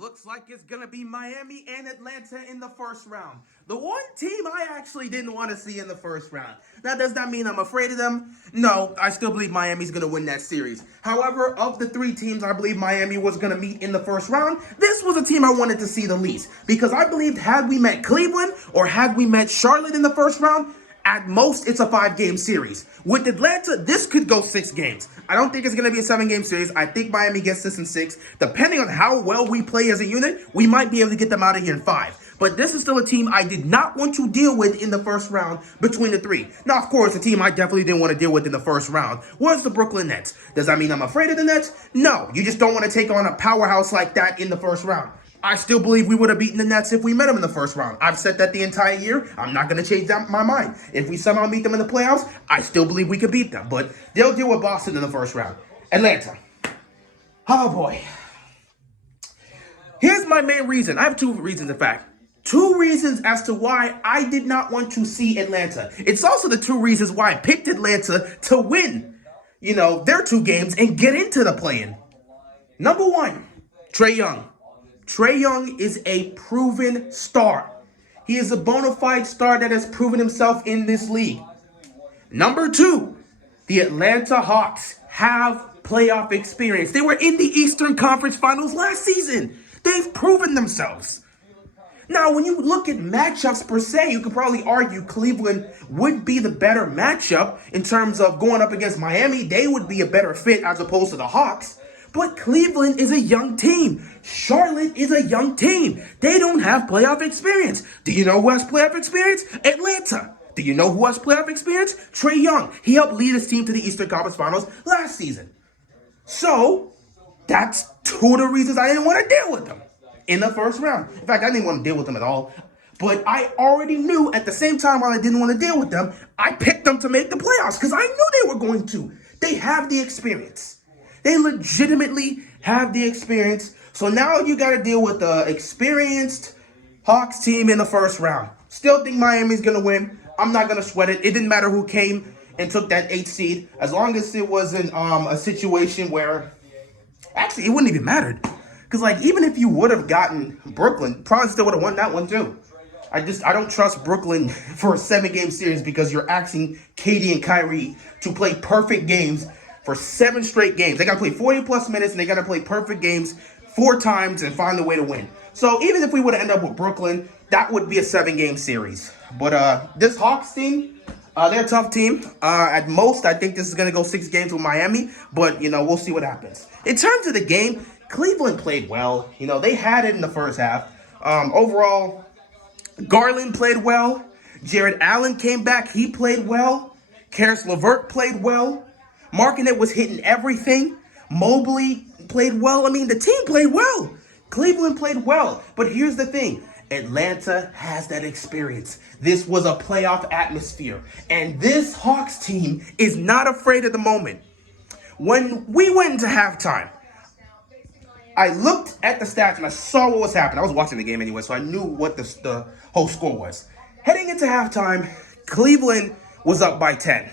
Looks like it's going to be Miami and Atlanta in the first round. The one team I actually didn't want to see in the first round. Now, does that mean I'm afraid of them? No, I still believe Miami's going to win that series. However, of the three teams I believe Miami was going to meet in the first round, this was a team I wanted to see the least. Because I believed had we met Cleveland or had we met Charlotte in the first round, at most, it's a 5-game series. With Atlanta, this could go 6 games. I don't think it's going to be a 7-game series. I think Miami gets this in 6. Depending on how well we play as a unit, we might be able to get them out of here in 5. But this is still a team I did not want to deal with in the first round between the 3. Now, of course, a team I definitely didn't want to deal with in the first round was the Brooklyn Nets. Does that mean I'm afraid of the Nets? No, you just don't want to take on a powerhouse like that in the first round. I still believe we would have beaten the Nets if we met them in the first round. I've said that the entire year. I'm not going to change my mind. If we somehow meet them in the playoffs, I still believe we could beat them. But they'll deal with Boston in the first round. Atlanta. Oh, boy. Here's my main reason. I have 2 reasons, in fact. 2 reasons as to why I did not want to see Atlanta. It's also the 2 reasons why I picked Atlanta to win, their 2 games and get into the play-in. Number 1, Trae Young. Trae Young is a proven star. He is a bona fide star that has proven himself in this league. Number 2, the Atlanta Hawks have playoff experience. They were in the Eastern Conference Finals last season. They've proven themselves. Now, when you look at matchups per se, you could probably argue Cleveland would be the better matchup in terms of going up against Miami. They would be a better fit as opposed to the Hawks. But Cleveland is a young team. Charlotte is a young team. They don't have playoff experience. Do you know who has playoff experience? Atlanta. Do you know who has playoff experience? Trae Young. He helped lead his team to the Eastern Conference Finals last season. So, that's 2 of the reasons I didn't want to deal with them in the first round. In fact, I didn't want to deal with them at all. But I already knew at the same time while I didn't want to deal with them, I picked them to make the playoffs because I knew they were going to. They have the experience. They legitimately have the experience. So now you got to deal with the experienced Hawks team in the first round. Still think Miami's going to win. I'm not going to sweat it. It didn't matter who came and took that 8th seed. As long as it wasn't a situation where... Actually, it wouldn't even mattered. Because, even if you would have gotten Brooklyn, probably still would have won that one, too. I don't trust Brooklyn for a 7-game series because you're asking KD and Kyrie to play perfect games for 7 straight games. They got to play 40-plus minutes, and they got to play perfect games 4 times and find a way to win. So even if we would end up with Brooklyn, that would be a 7-game series. But this Hawks team, they're a tough team. At most, I think this is going to go 6 games with Miami, but, we'll see what happens. In terms of the game, Cleveland played well. They had it in the first half. Overall, Garland played well. Jared Allen came back. He played well. Karis LeVert played well. Markkanen was hitting everything. Mobley played well. The team played well. Cleveland played well. But here's the thing. Atlanta has that experience. This was a playoff atmosphere. And this Hawks team is not afraid of the moment. When we went into halftime, I looked at the stats and I saw what was happening. I was watching the game anyway, so I knew what the whole score was. Heading into halftime, Cleveland was up by 10.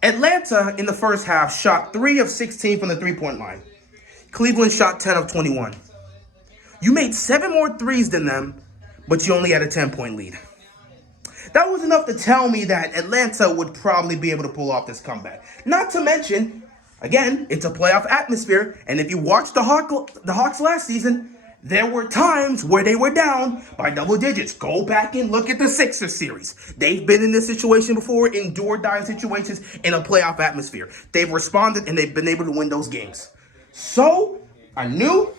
Atlanta, in the first half, shot 3 of 16 from the 3-point line. Cleveland shot 10 of 21. You made 7 more threes than them, but you only had a 10-point lead. That was enough to tell me that Atlanta would probably be able to pull off this comeback. Not to mention, again, it's a playoff atmosphere, and if you watched the Hawks last season, there were times where they were down by double digits. Go back and look at the Sixers series. They've been in this situation before, in do-or-die situations in a playoff atmosphere. They've responded, and they've been able to win those games. So, I knew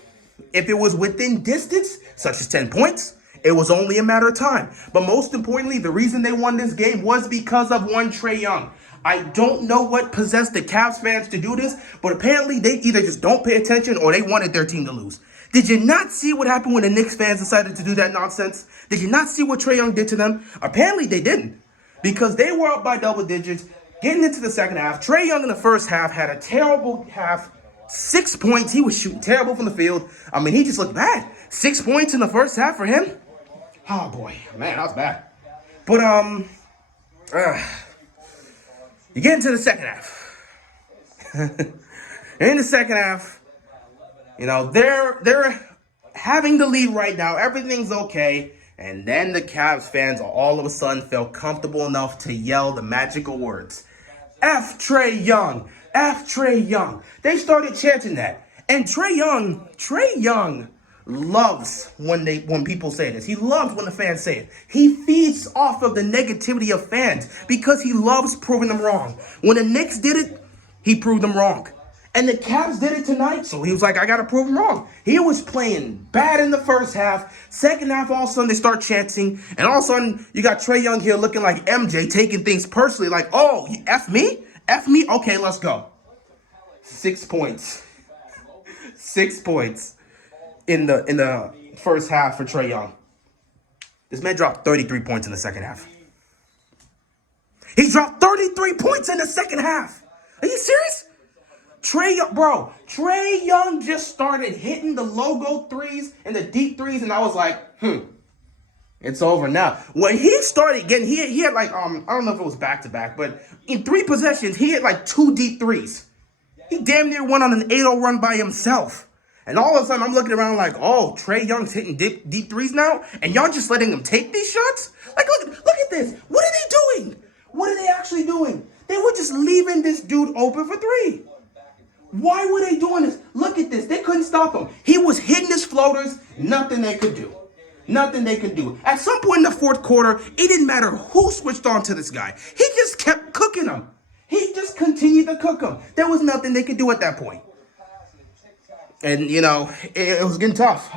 if it was within distance, such as 10 points, it was only a matter of time. But most importantly, the reason they won this game was because of one Trae Young. I don't know what possessed the Cavs fans to do this, but apparently they either just don't pay attention or they wanted their team to lose. Did you not see what happened when the Knicks fans decided to do that nonsense? Did you not see what Trae Young did to them? Apparently they didn't, because they were up by double digits getting into the second half. Trae Young in the first half had a terrible half. 6 points. He was shooting terrible from the field. He just looked bad. 6 points in the first half for him. Oh, boy. Man, that was bad. But, you get into the second half. In the second half, they're having the lead right now. Everything's okay. And then the Cavs fans all of a sudden felt comfortable enough to yell the magical words. F Trae Young. F Trae Young. They started chanting that. And Trae Young loves when people say this. He loves when the fans say it. He feeds off of the negativity of fans because he loves proving them wrong. When the Knicks did it, he proved them wrong. And the Cavs did it tonight, so he was like, I got to prove him wrong. He was playing bad in the first half. Second half, all of a sudden, they start chanting. And all of a sudden, you got Trae Young here looking like MJ, taking things personally, like, oh, you F me? F me? Okay, let's go. 6 points. 6 points in the first half for Trae Young. This man dropped 33 points in the second half. He dropped 33 points in the second half. Are you serious? Trae Young just started hitting the logo threes and the deep threes, and I was like, it's over now. When he started getting, he had like, I don't know if it was back-to-back, but in 3 possessions, he hit like 2 deep threes. He damn near went on an 8-0 run by himself. And all of a sudden, I'm looking around like, oh, Trae Young's hitting deep threes now? And y'all just letting him take these shots? Like, look at this. What are they doing? What are they actually doing? They were just leaving this dude open for 3. Why were they doing this? Look at this. They couldn't stop him. He was hitting his floaters. Nothing they could do. Nothing they could do. At some point in the fourth quarter, it didn't matter who switched on to this guy. He just kept cooking them. He just continued to cook them. There was nothing they could do at that point. And, you know, it was getting tough.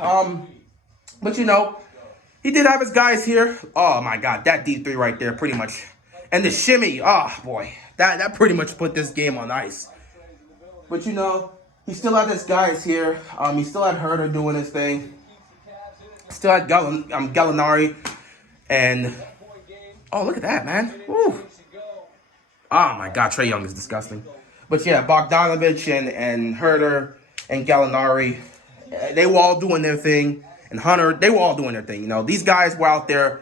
But, you know, he did have his guys here. Oh, my God. That D3 right there pretty much. And the shimmy. Oh, boy. That pretty much put this game on ice. But, you know, he still had his guys here. He still had Herter doing his thing. Still had Gallinari. And, oh, look at that, man. Woo. Oh, my God. Trae Young is disgusting. But, yeah, Bogdanovich and Herter and Gallinari, they were all doing their thing. And Hunter, they were all doing their thing. You know, these guys were out there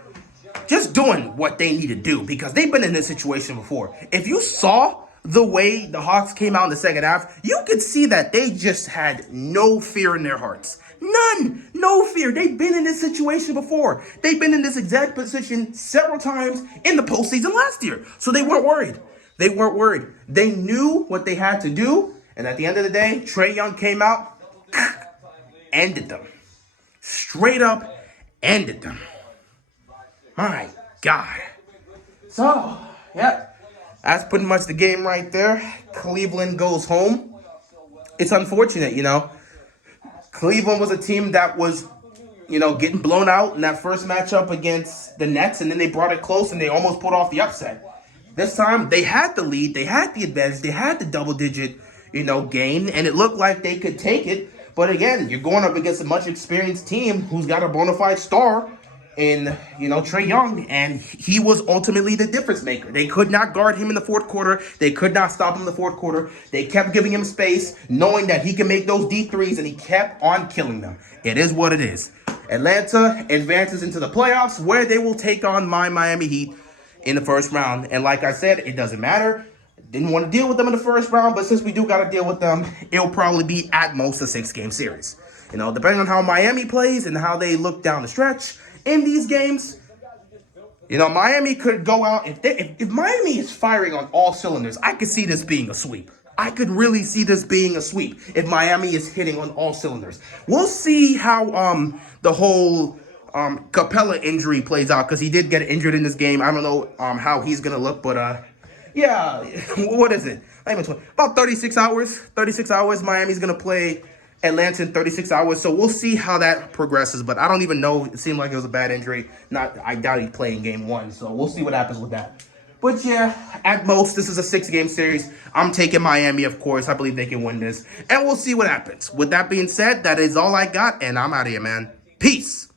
just doing what they need to do because they've been in this situation before. If you saw the way the Hawks came out in the second half, you could see that they just had no fear in their hearts. None. No fear. They've been in this situation before. They've been in this exact position several times in the postseason last year. So they weren't worried. They weren't worried. They knew what they had to do. And at the end of the day, Trae Young came out, ended them. Straight up ended them. My God. So, yeah. That's pretty much the game right there. Cleveland goes home. It's unfortunate, you know. Cleveland was a team that was, you know, getting blown out in that first matchup against the Nets, and then they brought it close and they almost pulled off the upset. This time, they had the lead, they had the advantage, they had the double-digit, you know, gain, and it looked like they could take it. But again, you're going up against a much experienced team who's got a bona fide star in, you know, Trae Young, and he was ultimately the difference maker. They could not guard him in the fourth quarter. They could not stop him in the fourth quarter. They kept giving him space, knowing that he can make those deep threes, and he kept on killing them. It is what it is. Atlanta advances into the playoffs, where they will take on my Miami Heat in the first round. And like I said, it doesn't matter. Didn't want to deal with them in the first round, but since we do got to deal with them, it'll probably be at most a 6-game series. You know, depending on how Miami plays and how they look down the stretch in these games, you know, Miami could go out. If Miami is firing on all cylinders, I could see this being a sweep. I could really see this being a sweep if Miami is hitting on all cylinders. We'll see how the whole Capella injury plays out, because he did get injured in this game. I don't know how he's going to look, but yeah, what is it? About 36 hours. 36 hours. Miami's going to play Atlanta in 36 hours. So we'll see how that progresses. But I don't even know. It seemed like it was a bad injury. I doubt he'd play in game 1. So we'll see what happens with that. But yeah, at most, this is a 6-game series. I'm taking Miami, of course. I believe they can win this. And we'll see what happens. With that being said, that is all I got. And I'm out of here, man. Peace.